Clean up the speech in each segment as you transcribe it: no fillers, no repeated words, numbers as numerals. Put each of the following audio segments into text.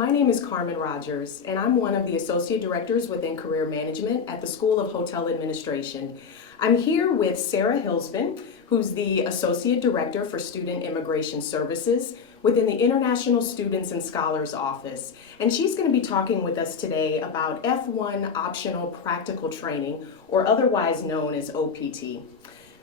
My name is Carmen Rogers, and I'm one of the Associate Directors within Career Management at the School of Hotel Administration. I'm here with Sarah Hilsman, who's the Associate Director for Student Immigration Services within the International Students and Scholars Office. And she's going to be talking with us today about F1 Optional Practical Training, or otherwise known as OPT.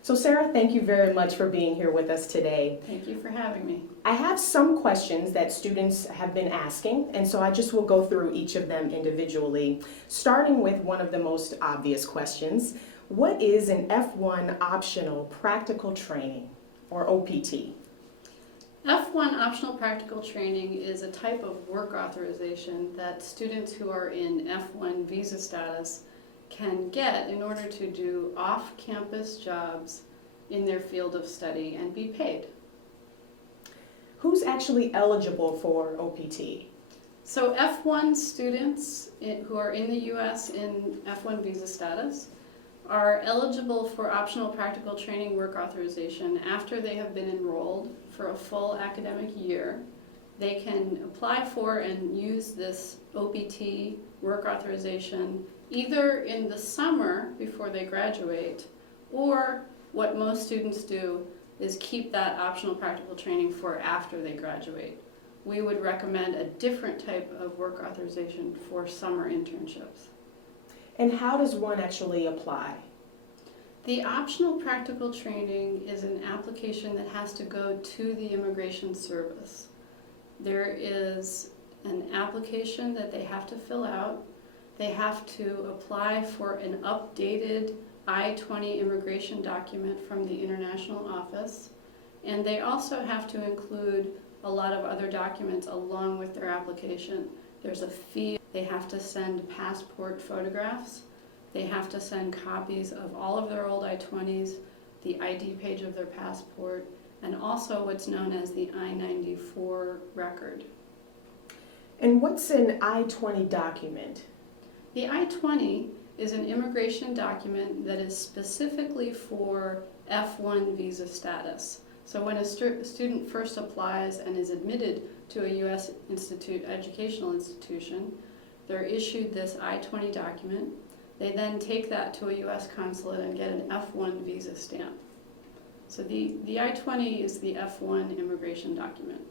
So Sarah, thank you very much for being here with us today. Thank you for having me. I have some questions that students have been asking, and so I just will go through each of them individually, starting with one of the most obvious questions. What is an F1 Optional Practical Training, or OPT? F1 Optional Practical Training is a type of work authorization that students who are in F1 visa status can get in order to do off-campus jobs in their field of study and be paid. Who's actually eligible for OPT? So F1 students who are in the U.S. in F1 visa status are eligible for optional practical training work authorization after they have been enrolled for a full academic year. They can apply for and use this OPT work authorization either in the summer before they graduate, or what most students do is keep that optional practical training for after they graduate. We would recommend a different type of work authorization for summer internships. And how does one actually apply? The optional practical training is an application that has to go to the Immigration Service. There is an application that they have to fill out. They have to apply for an updated I-20 immigration document from the International Office, and they also have to include a lot of other documents along with their application. There's a fee. They have to send passport photographs. They have to send copies of all of their old I-20s, the ID page of their passport, and also what's known as the I-94 record. And what's an I-20 document? The I-20 is an immigration document that is specifically for F1 visa status. So when a student first applies and is admitted to a U.S. educational institution, they're issued this I-20 document. They then take that to a U.S. consulate and get an F1 visa stamp. So the I-20 is the F1 immigration document.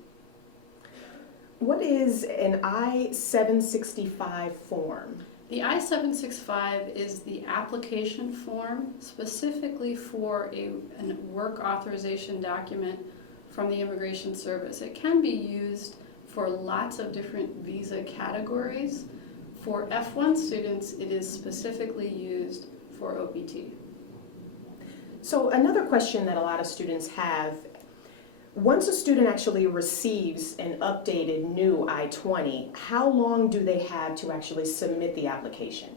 What is an I-765 form? The I-765 is the application form specifically for an work authorization document from the Immigration Service. It can be used for lots of different visa categories. For F1 students, it is specifically used for OPT. So another question that a lot of students have, once a student actually receives an updated new I-20, how long do they have to actually submit the application?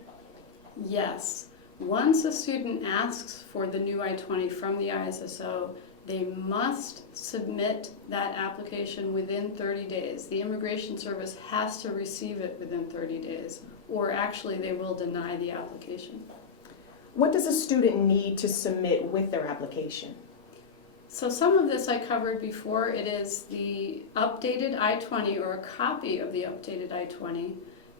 Yes. Once a student asks for the new I-20 from the ISSO, they must submit that application within 30 days. The Immigration Service has to receive it within 30 days, or actually they will deny the application. What does a student need to submit with their application? So some of this I covered before. It is the updated I-20 or a copy of the updated I-20,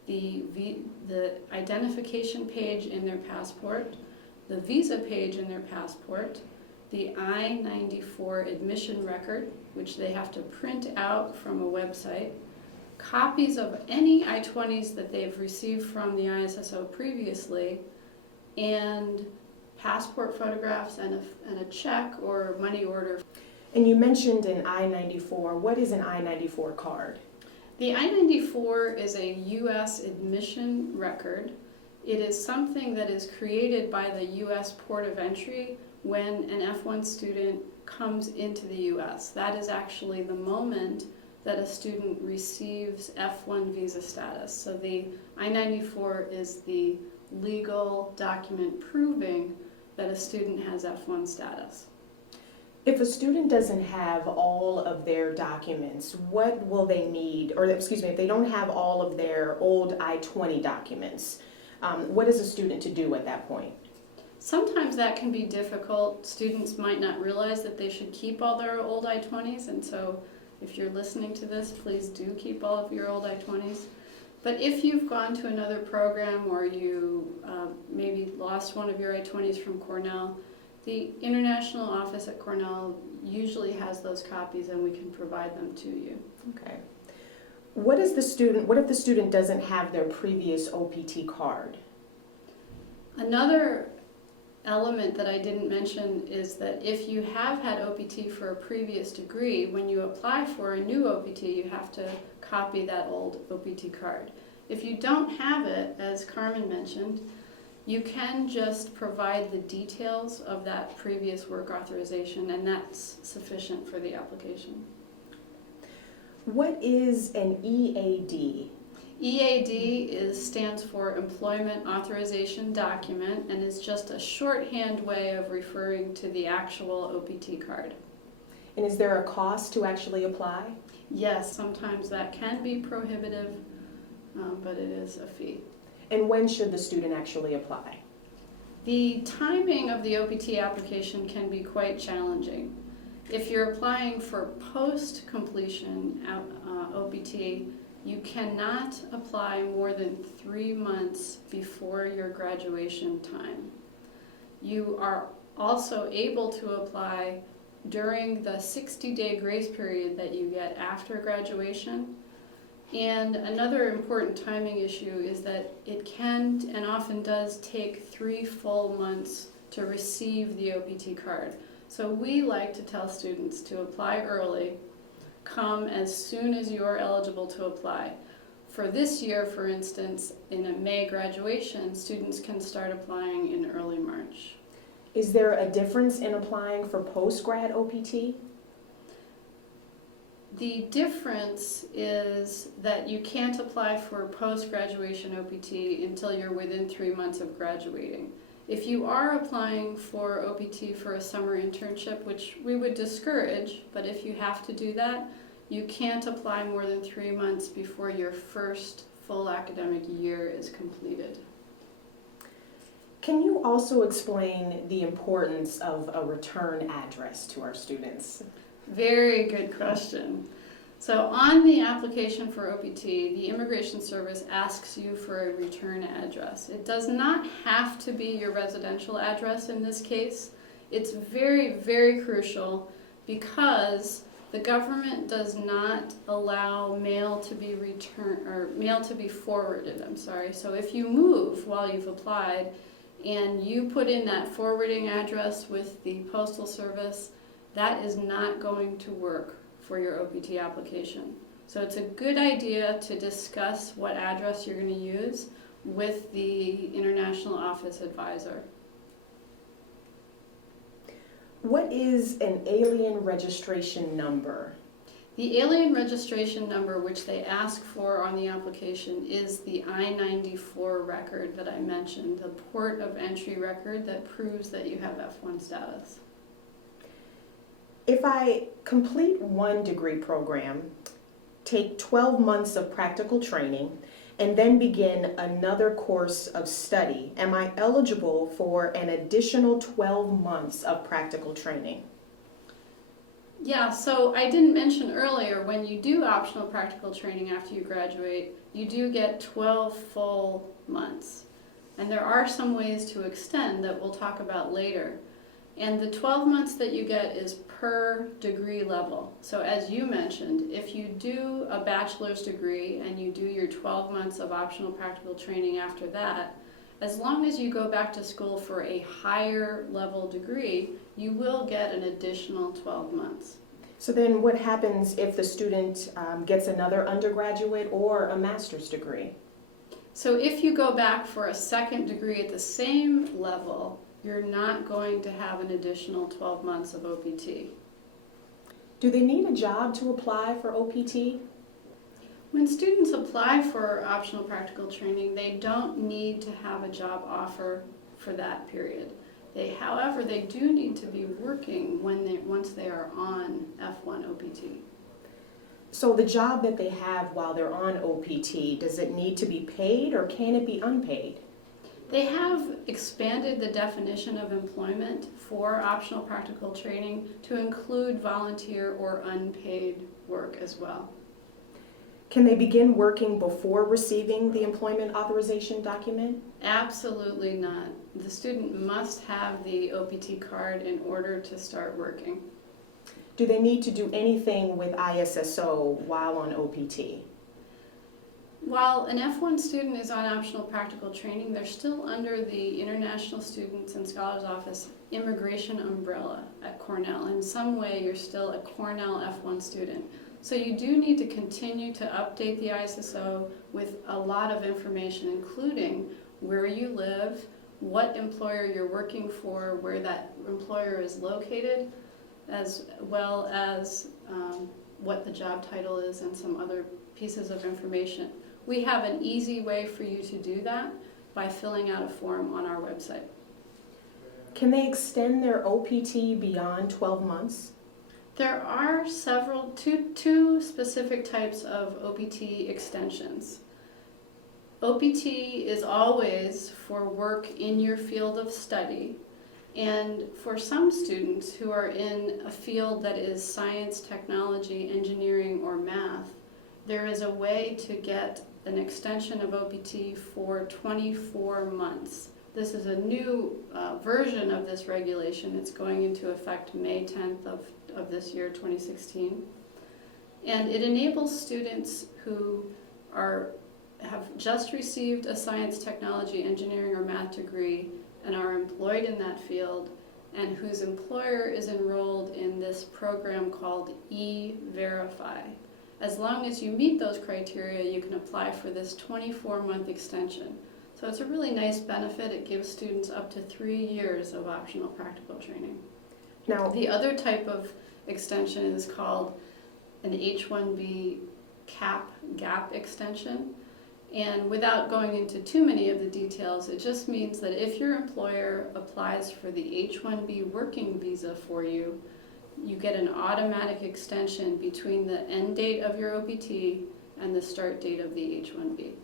the identification page in their passport, the visa page in their passport, the I-94 admission record, which they have to print out from a website, copies of any I-20s that they've received from the ISSO previously, and passport photographs and a check or money order. And you mentioned an I-94. What is an I-94 card? The I-94 is a U.S. admission record. It is something that is created by the U.S. Port of Entry when an F1 student comes into the U.S. That is actually the moment that a student receives F1 visa status. So the I-94 is the legal document proving that a student has F1 status. If a student doesn't have all of their documents, what will they need? Or excuse me, if they don't have all of their old I-20 documents, what is a student to do at that point? Sometimes that can be difficult. Students might not realize that they should keep all their old I-20s, and so If you're listening to this, please do keep all of your old I-20s. But if you've gone to another program or you maybe lost one of your I-20s from Cornell, the international office at Cornell usually has those copies and we can provide them to you. Okay. What if the student doesn't have their previous OPT card? Another element that I didn't mention is that if you have had OPT for a previous degree, when you apply for a new OPT, you have to copy that old OPT card. If you don't have it, as Carmen mentioned, you can just provide the details of that previous work authorization, and that's sufficient for the application. What is an EAD? EAD stands for Employment Authorization Document and is just a shorthand way of referring to the actual OPT card. And is there a cost to actually apply? Yes, sometimes that can be prohibitive, but it is a fee. And when should the student actually apply? The timing of the OPT application can be quite challenging. If you're applying for post-completion OPT, you cannot apply more than 3 months before your graduation time. You are also able to apply during the 60-day grace period that you get after graduation. And another important timing issue is that it can and often does take 3 full months to receive the OPT card. So we like to tell students to apply early, come as soon as you are eligible to apply. For this year, for instance, in a May graduation, students can start applying in early March. Is there a difference in applying for post-grad OPT? The difference is that you can't apply for post-graduation OPT until you're within 3 months of graduating. If you are applying for OPT for a summer internship, which we would discourage, but if you have to do that, you can't apply more than 3 months before your first full academic year is completed. Can you also explain the importance of a return address to our students? Very good question. So on the application for OPT, the Immigration Service asks you for a return address. It does not have to be your residential address in this case. It's very, very crucial because the government does not allow mail to be forwarded, So if you move while you've applied and you put in that forwarding address with the Postal Service, that is not going to work for your OPT application. So it's a good idea to discuss what address you're going to use with the International Office Advisor. What is an alien registration number? The alien registration number, which they ask for on the application, is the I-94 record that I mentioned, the port of entry record that proves that you have F1 status. If I complete one degree program, take 12 months of practical training, and then begin another course of study, am I eligible for an additional 12 months of practical training? Yeah, so I didn't mention earlier, when you do optional practical training after you graduate, you do get 12 full months. And there are some ways to extend that we'll talk about later. And the 12 months that you get is per degree level. So as you mentioned, if you do a bachelor's degree and you do your 12 months of optional practical training after that, as long as you go back to school for a higher level degree, you will get an additional 12 months. So then what happens if the student gets another undergraduate or a master's degree? So if you go back for a second degree at the same level, you're not going to have an additional 12 months of OPT. Do they need a job to apply for OPT? When students apply for optional practical training, they don't need to have a job offer for that period. However, they do need to be working once they are on F1 OPT. So the job that they have while they're on OPT, does it need to be paid or can it be unpaid? They have expanded the definition of employment for optional practical training to include volunteer or unpaid work as well. Can they begin working before receiving the employment authorization document? Absolutely not. The student must have the OPT card in order to start working. Do they need to do anything with ISSO while on OPT? While an F1 student is on optional practical training, they're still under the International Students and Scholars Office immigration umbrella at Cornell. In some way, you're still a Cornell F1 student. So you do need to continue to update the ISSO with a lot of information, including where you live, what employer you're working for, where that employer is located, as well as what the job title is and some other pieces of information. We have an easy way for you to do that by filling out a form on our website. Can they extend their OPT beyond 12 months? There are two specific types of OPT extensions. OPT is always for work in your field of study, and for some students who are in a field that is science, technology, engineering, or math, there is a way to get an extension of OPT for 24 months. This is a new version of this regulation. It's going into effect May 10th of this year, 2016. And it enables students who have just received a science, technology, engineering, or math degree and are employed in that field, and whose employer is enrolled in this program called E-Verify. As long as you meet those criteria, you can apply for this 24-month extension. So it's a really nice benefit. It gives students up to 3 years of optional practical training. Now, The other type of extension is called an H-1B gap extension. And without going into too many of the details, it just means that if your employer applies for the H-1B working visa for you, you get an automatic extension between the end date of your OPT and the start date of the H-1B.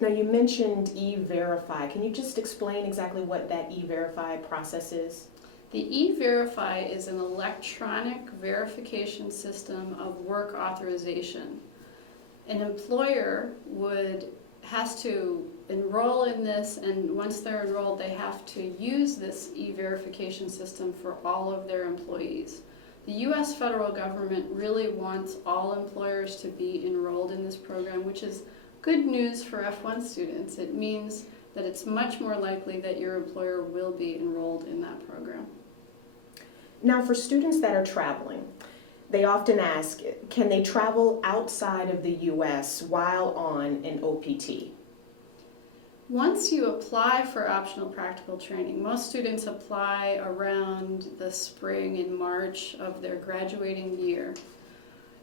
now you mentioned E-Verify. Can you just explain exactly what that E-Verify process is? The E-Verify is an electronic verification system of work authorization. An employer has to enroll in this, and once they're enrolled, they have to use this e-verification system for all of their employees. The U.S. federal government really wants all employers to be enrolled in this program, which is good news for F1 students. It means that it's much more likely that your employer will be enrolled in that program. Now, for students that are traveling, they often ask, can they travel outside of the U.S. while on an OPT? Once you apply for optional practical training, most students apply around the spring in March of their graduating year.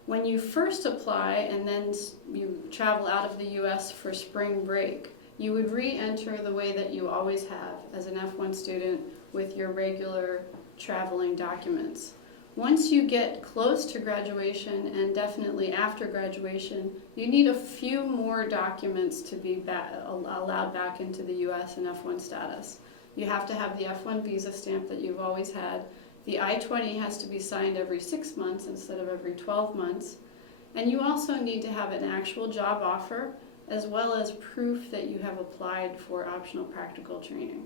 When you first apply and then you travel out of the U.S. for spring break, you would re-enter the way that you always have as an F1 student with your regular traveling documents. Once you get close to graduation, and definitely after graduation, you need a few more documents to be allowed back into the U.S. in F1 status. You have to have the F1 visa stamp that you've always had. The I-20 has to be signed every 6 months instead of every 12 months. And you also need to have an actual job offer, as well as proof that you have applied for optional practical training.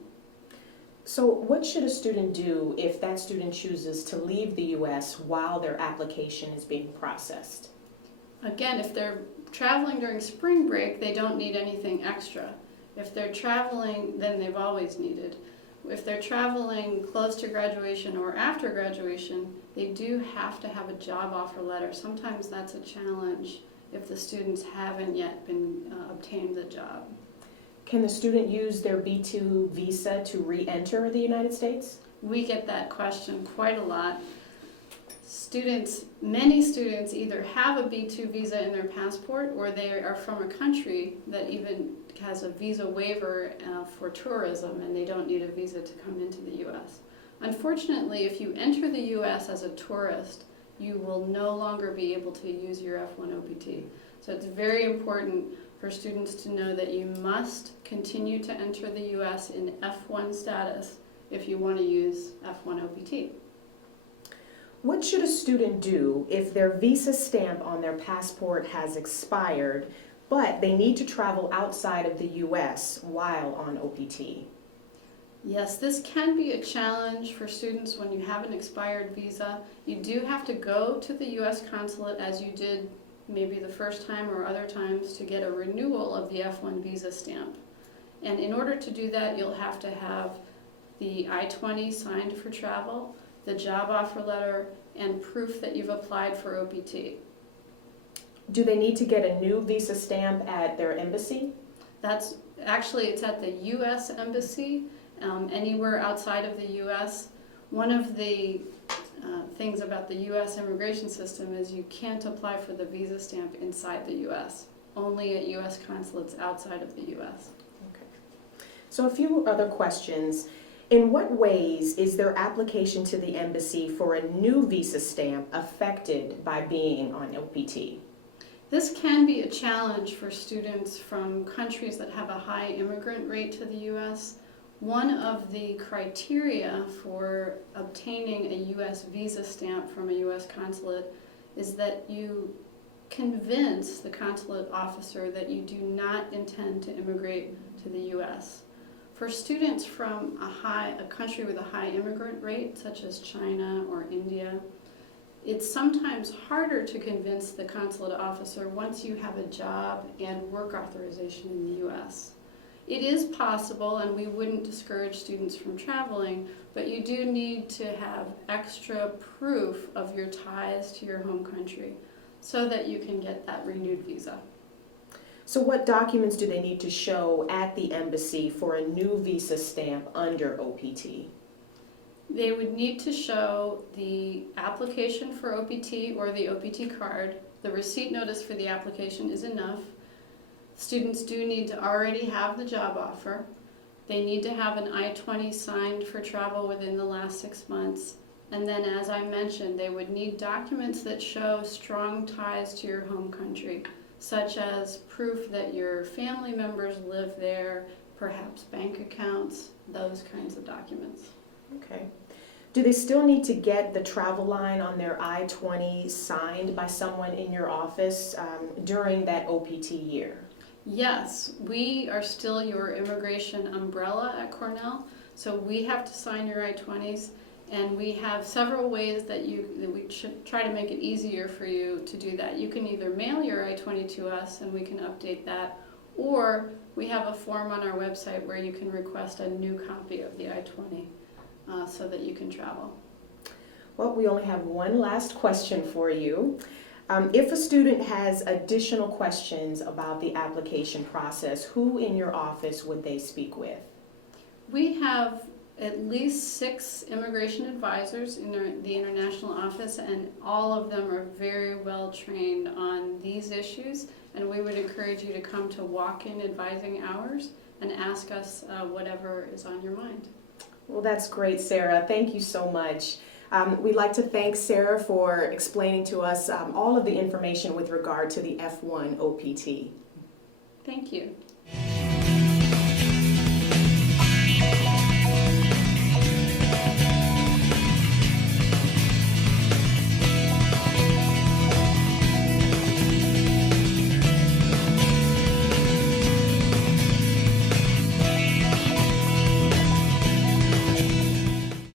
So what should a student do if that student chooses to leave the U.S. while their application is being processed? Again, if they're traveling during spring break, they don't need anything extra. If they're traveling, then they've always needed. If they're traveling close to graduation or after graduation, they do have to have a job offer letter. Sometimes that's a challenge if the students haven't yet obtained the job. Can the student use their B2 visa to re-enter the United States? We get that question quite a lot. Many students either have a B2 visa in their passport, or they are from a country that even has a visa waiver for tourism, and they don't need a visa to come into the U.S. Unfortunately, if you enter the U.S. as a tourist, you will no longer be able to use your F1 OPT. So it's very important for students to know that you must continue to enter the U.S. in F1 status if you want to use F1 OPT. What should a student do if their visa stamp on their passport has expired, but they need to travel outside of the U.S. while on OPT? Yes, this can be a challenge for students when you have an expired visa. You do have to go to the U.S. consulate, as you did maybe the first time or other times, to get a renewal of the F1 visa stamp. And in order to do that, you'll have to have the I-20 signed for travel, the job offer letter, and proof that you've applied for OPT. Do they need to get a new visa stamp at their embassy? That's actually, it's at the U.S. Embassy, anywhere outside of the U.S. One of the things about the U.S. immigration system is you can't apply for the visa stamp inside the U.S., only at U.S. consulates outside of the U.S. Okay. So a few other questions. In what ways is their application to the embassy for a new visa stamp affected by being on OPT? This can be a challenge for students from countries that have a high immigrant rate to the U.S. One of the criteria for obtaining a U.S. visa stamp from a U.S. consulate is that you convince the consulate officer that you do not intend to immigrate to the U.S. For students from a country with a high immigrant rate, such as China or India, it's sometimes harder to convince the consulate officer once you have a job and work authorization in the U.S. It is possible, and we wouldn't discourage students from traveling, but you do need to have extra proof of your ties to your home country so that you can get that renewed visa. So what documents do they need to show at the embassy for a new visa stamp under OPT? They would need to show the application for OPT or the OPT card. The receipt notice for the application is enough. Students do need to already have the job offer. They need to have an I-20 signed for travel within the last 6 months. And then, as I mentioned, they would need documents that show strong ties to your home country, such as proof that your family members live there, perhaps bank accounts, those kinds of documents. Okay. Do they still need to get the travel line on their I-20 signed by someone in your office during that OPT year? Yes, we are still your immigration umbrella at Cornell, so we have to sign your I-20s, and we have several ways that we should try to make it easier for you to do that. You can either mail your I-20 to us and we can update that, or we have a form on our website where you can request a new copy of the I-20 so that you can travel. Well, we only have one last question for you. If a student has additional questions about the application process, who in your office would they speak with? We have at least 6 immigration advisors in the international office, and all of them are very well trained on these issues, and we would encourage you to come to walk-in advising hours and ask us whatever is on your mind. Well, that's great, Sarah. Thank you so much. We'd like to thank Sarah for explaining to us all of the information with regard to the F1 OPT. Thank you.